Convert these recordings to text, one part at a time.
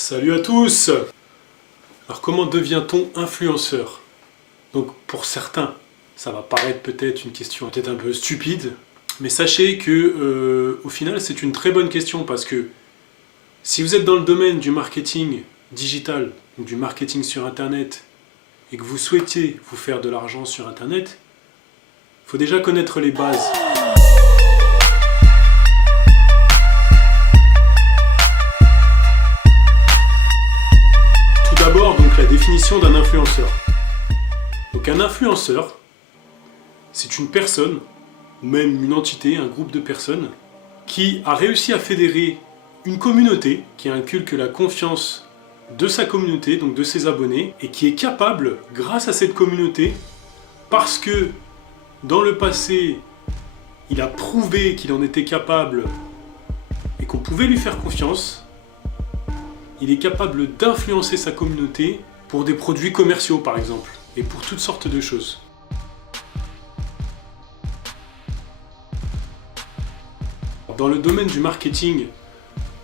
Salut à tous! Alors comment devient-on influenceur? Donc pour certains, ça va paraître peut-être une question peut-être un peu stupide, mais sachez que au final c'est une très bonne question parce que si vous êtes dans le domaine du marketing digital ou du marketing sur internet et que vous souhaitez vous faire de l'argent sur internet, il faut déjà connaître les bases. D'abord, donc, la définition d'un influenceur. Donc un influenceur, c'est une personne, ou même une entité, un groupe de personnes, qui a réussi à fédérer une communauté, qui inculque la confiance de sa communauté, donc de ses abonnés, et qui est capable, grâce à cette communauté, parce que dans le passé, il a prouvé qu'il en était capable et qu'on pouvait lui faire confiance, il est capable d'influencer sa communauté pour des produits commerciaux par exemple, et pour toutes sortes de choses. Dans le domaine du marketing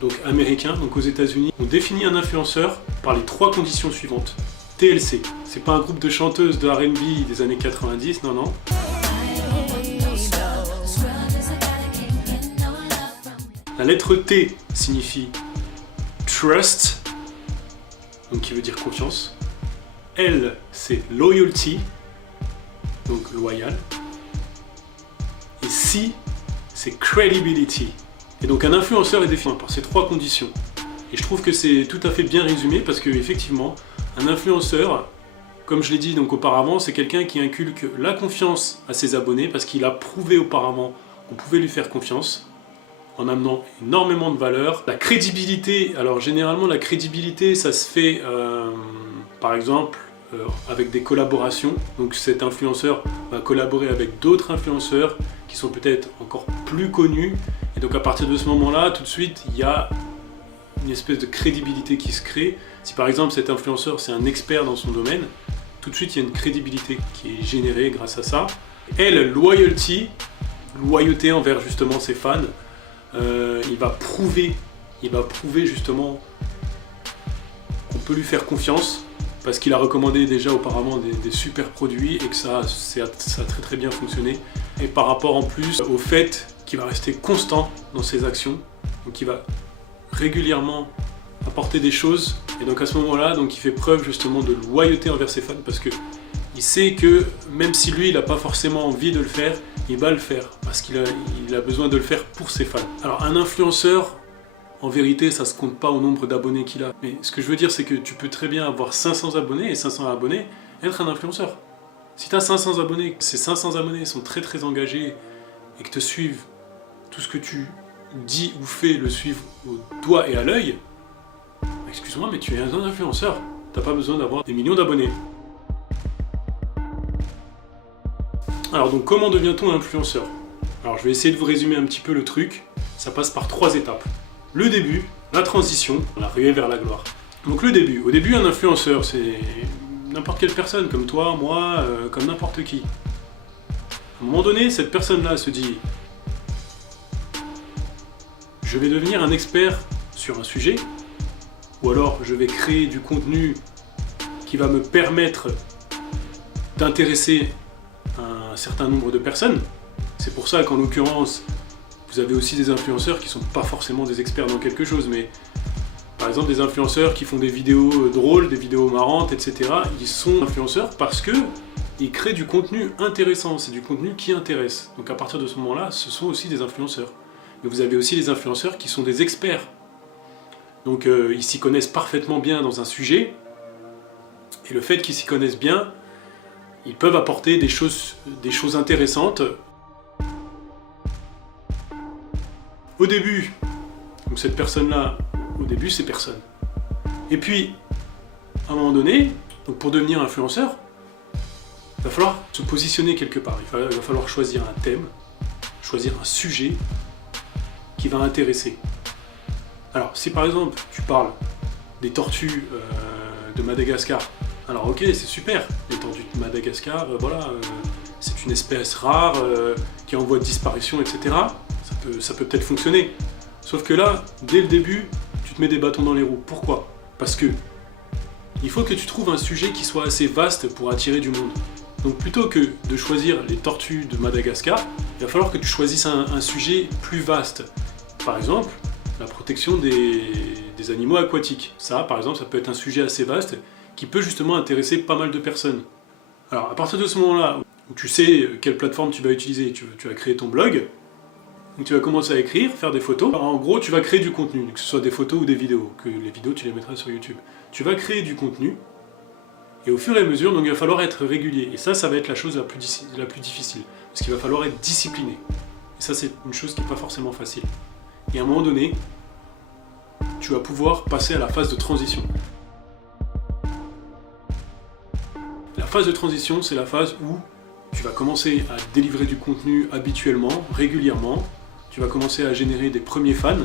donc américain, donc aux États-Unis, on définit un influenceur par les 3 conditions suivantes. TLC, c'est pas un groupe de chanteuses de R&B des années 90, non. La lettre T signifie Trust, donc qui veut dire confiance. L, c'est Loyalty, donc loyal. Et C, c'est Credibility. Et donc un influenceur est défini par ces 3 conditions. Et je trouve que c'est tout à fait bien résumé parce que effectivement, un influenceur, comme je l'ai dit donc auparavant, c'est quelqu'un qui inculque la confiance à ses abonnés parce qu'il a prouvé auparavant qu'on pouvait lui faire confiance, en amenant énormément de valeur. La crédibilité, alors généralement la crédibilité ça se fait par exemple avec des collaborations, donc cet influenceur va collaborer avec d'autres influenceurs qui sont peut-être encore plus connus, et donc à partir de ce moment là, tout de suite il y a une espèce de crédibilité qui se crée. Si par exemple cet influenceur c'est un expert dans son domaine, tout de suite il y a une crédibilité qui est générée grâce à ça. Et la loyalty, loyauté envers justement ses fans. Il va prouver justement qu'on peut lui faire confiance parce qu'il a recommandé déjà auparavant des super produits et que ça a très bien fonctionné. Et par rapport en plus au fait qu'il va rester constant dans ses actions, donc il va régulièrement apporter des choses, et donc à ce moment-là, donc il fait preuve justement de loyauté envers ses fans parce que il sait que même si lui il n'a pas forcément envie de le faire, il va le faire parce qu'il a besoin de le faire pour ses fans. Alors un influenceur, en vérité ça se compte pas au nombre d'abonnés qu'il a, mais ce que je veux dire c'est que tu peux très bien avoir 500 abonnés et 500 abonnés être un influenceur. Si tu as 500 abonnés, ces 500 abonnés sont très engagés et que te suivent, tout ce que tu dis ou fais le suivent au doigt et à l'œil, excuse-moi mais tu es un influenceur, t'as pas besoin d'avoir des millions d'abonnés. Alors donc comment devient-on influenceur? Alors je vais essayer de vous résumer un petit peu le truc. Ça passe par 3 étapes. Le début, la transition, la ruée vers la gloire. Donc le début. Au début un influenceur c'est n'importe quelle personne, comme toi, moi, comme n'importe qui. À un moment donné, cette personne-là se dit je vais devenir un expert sur un sujet, ou alors je vais créer du contenu qui va me permettre d'intéresser un certain nombre de personnes. C'est pour ça qu'en l'occurrence, vous avez aussi des influenceurs qui ne sont pas forcément des experts dans quelque chose, mais par exemple des influenceurs qui font des vidéos drôles, des vidéos marrantes, etc. Ils sont influenceurs parce qu'ils créent du contenu intéressant, c'est du contenu qui intéresse. Donc à partir de ce moment-là, ce sont aussi des influenceurs. Mais vous avez aussi des influenceurs qui sont des experts. Donc ils s'y connaissent parfaitement bien dans un sujet, et le fait qu'ils s'y connaissent bien, ils peuvent apporter des choses intéressantes. Au début, donc cette personne-là, au début c'est personne. Et puis, à un moment donné, donc pour devenir influenceur, il va falloir se positionner quelque part. Il va falloir choisir un thème, choisir un sujet qui va intéresser. Alors, si par exemple tu parles des tortues de Madagascar, alors ok, c'est super, les tortues de Madagascar, voilà, c'est une espèce rare qui est en voie de disparition, etc. Ça peut peut-être fonctionner. Sauf que là, dès le début, tu te mets des bâtons dans les roues. Pourquoi? Parce que il faut que tu trouves un sujet qui soit assez vaste pour attirer du monde. Donc plutôt que de choisir les tortues de Madagascar, il va falloir que tu choisisses un sujet plus vaste. Par exemple, la protection des animaux aquatiques. Ça, par exemple, ça peut être un sujet assez vaste qui peut justement intéresser pas mal de personnes. Alors à partir de ce moment-là, où tu sais quelle plateforme tu vas utiliser, tu vas créer ton blog, donc tu vas commencer à écrire, faire des photos. Alors, en gros, tu vas créer du contenu, que ce soit des photos ou des vidéos, que les vidéos tu les mettras sur YouTube. Tu vas créer du contenu, et au fur et à mesure, donc, il va falloir être régulier. Et ça va être la chose la plus difficile, parce qu'il va falloir être discipliné. Et ça, c'est une chose qui n'est pas forcément facile. Et à un moment donné, tu vas pouvoir passer à la phase de transition. La phase de transition, c'est la phase où tu vas commencer à délivrer du contenu habituellement, régulièrement. Tu vas commencer à générer des premiers fans.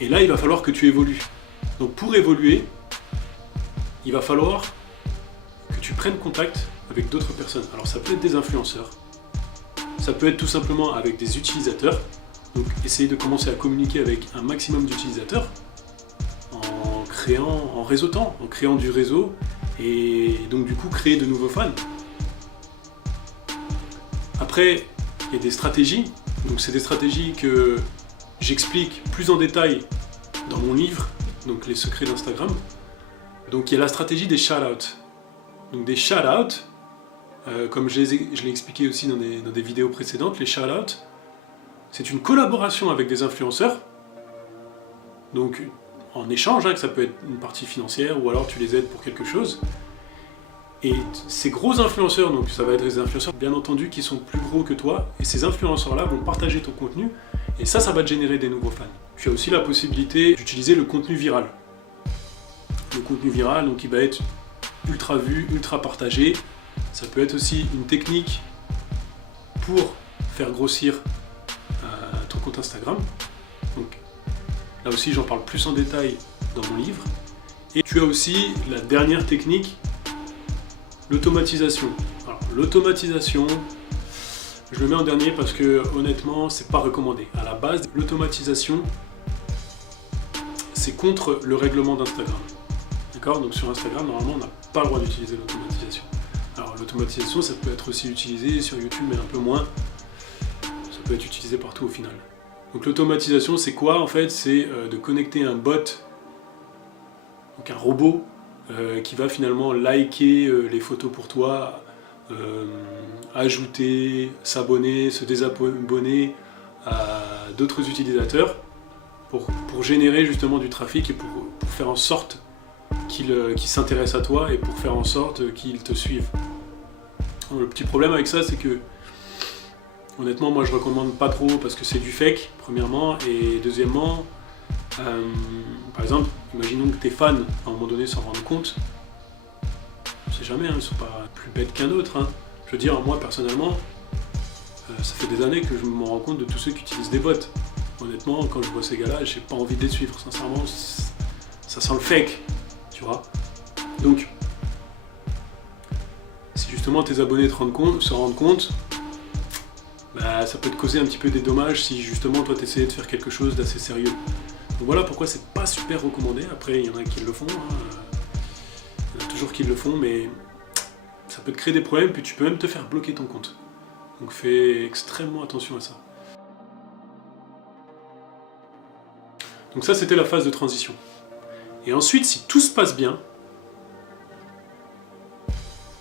Et là, il va falloir que tu évolues. Donc pour évoluer, il va falloir que tu prennes contact avec d'autres personnes. Alors ça peut être des influenceurs. Ça peut être tout simplement avec des utilisateurs. Donc essayer de commencer à communiquer avec un maximum d'utilisateurs en réseautant, en créant du réseau et donc du coup créer de nouveaux fans. Après, il y a des stratégies. Donc c'est des stratégies que j'explique plus en détail dans mon livre, donc les secrets d'Instagram. Donc il y a la stratégie des shout-outs. Donc des shout-outs, comme je l'ai expliqué aussi dans des vidéos précédentes, les shout-outs, c'est une collaboration avec des influenceurs. Donc en échange, que ça peut être une partie financière ou alors tu les aides pour quelque chose. Et ces gros influenceurs, donc ça va être des influenceurs bien entendu qui sont plus gros que toi, et ces influenceurs-là vont partager ton contenu, et ça va te générer des nouveaux fans. Tu as aussi la possibilité d'utiliser le contenu viral. Le contenu viral, donc il va être ultra vu, ultra partagé. Ça peut être aussi une technique pour faire grossir ton compte Instagram. Donc là aussi j'en parle plus en détail dans mon livre. Et tu as aussi la dernière technique, l'automatisation. Alors l'automatisation, je le mets en dernier parce que honnêtement c'est pas recommandé. À la base, l'automatisation c'est contre le règlement d'Instagram. D'accord ? Donc sur Instagram, normalement on n'a pas le droit d'utiliser l'automatisation. Alors l'automatisation ça peut être aussi utilisé sur YouTube mais un peu moins. Ça peut être utilisé partout au final. Donc l'automatisation c'est quoi en fait ? C'est de connecter un bot, donc un robot, qui va finalement liker les photos pour toi, ajouter, s'abonner, se désabonner à d'autres utilisateurs pour générer justement du trafic et pour faire en sorte qu'ils s'intéressent à toi et pour faire en sorte qu'ils te suivent. Donc, le petit problème avec ça c'est que honnêtement moi je recommande pas trop parce que c'est du fake premièrement et deuxièmement par exemple, imaginons que tes fans, à un moment donné, s'en rendent compte. On sait jamais, ils ne sont pas plus bêtes qu'un autre. Je veux dire, moi, personnellement, ça fait des années que je me rends compte de tous ceux qui utilisent des bots. Honnêtement, quand je vois ces gars-là, j'ai pas envie de les suivre. Sincèrement, ça sent le fake, tu vois. Donc, si justement tes abonnés se rendent compte, bah, ça peut te causer un petit peu des dommages si justement toi t'essayais de faire quelque chose d'assez sérieux. Donc voilà pourquoi c'est pas super recommandé. Après, il y en a qui le font, il y en a toujours qui le font, mais ça peut te créer des problèmes, puis tu peux même te faire bloquer ton compte. Donc fais extrêmement attention à ça. Donc ça, c'était la phase de transition. Et ensuite, si tout se passe bien,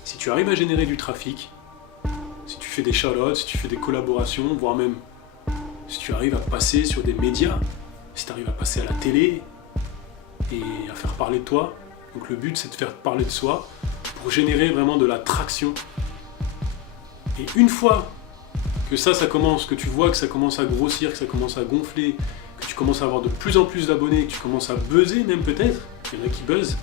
si tu arrives à générer du trafic, si tu fais des shout-outs, si tu fais des collaborations, voire même si tu arrives à passer sur des médias, si tu arrives à passer à la télé et à faire parler de toi, donc le but c'est de faire parler de soi pour générer vraiment de la traction. Et une fois que ça commence, que tu vois que ça commence à grossir, que ça commence à gonfler, que tu commences à avoir de plus en plus d'abonnés, que tu commences à buzzer même peut-être, il y en a qui buzzent,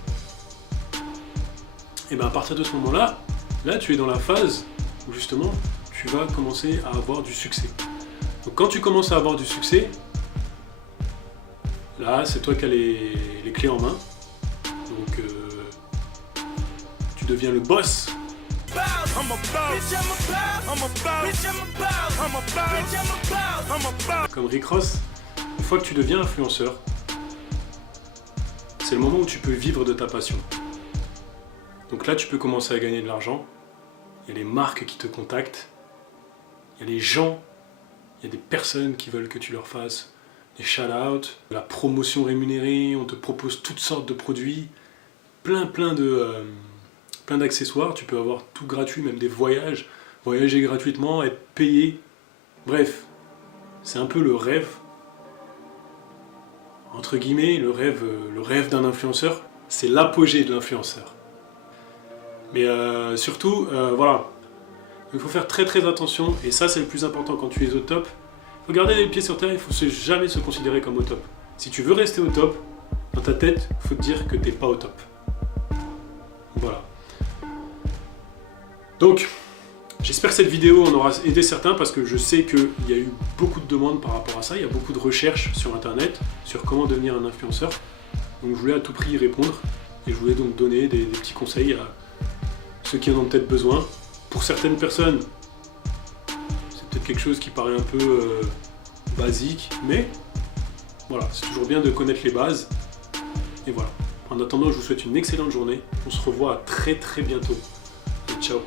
et bien à partir de ce moment-là, là tu es dans la phase où justement tu vas commencer à avoir du succès. Donc quand tu commences à avoir du succès, là, c'est toi qui as les clés en main. Donc, tu deviens le boss. Comme Rick Ross, une fois que tu deviens influenceur, c'est le moment où tu peux vivre de ta passion. Donc là, tu peux commencer à gagner de l'argent. Il y a les marques qui te contactent. Il y a les gens, il y a des personnes qui veulent que tu leur fasses des shout-outs, la promotion rémunérée, on te propose toutes sortes de produits, plein d'accessoires, tu peux avoir tout gratuit, même des voyages, voyager gratuitement, être payé. Bref, c'est un peu le rêve, entre guillemets, le rêve d'un influenceur, c'est l'apogée de l'influenceur. Mais surtout, voilà, il faut faire très attention, et ça c'est le plus important quand tu es au top. Il faut garder les pieds sur terre, il faut jamais se considérer comme au top. Si tu veux rester au top, dans ta tête, il faut te dire que t'es pas au top. Voilà. Donc, j'espère que cette vidéo en aura aidé certains parce que je sais qu'il y a eu beaucoup de demandes par rapport à ça. Il y a beaucoup de recherches sur internet sur comment devenir un influenceur. Donc je voulais à tout prix y répondre et je voulais donc donner des petits conseils à ceux qui en ont peut-être besoin. Pour certaines personnes, c'est peut-être quelque chose qui paraît un peu basique, mais voilà, c'est toujours bien de connaître les bases. Et voilà. En attendant, je vous souhaite une excellente journée. On se revoit à très bientôt. Et ciao.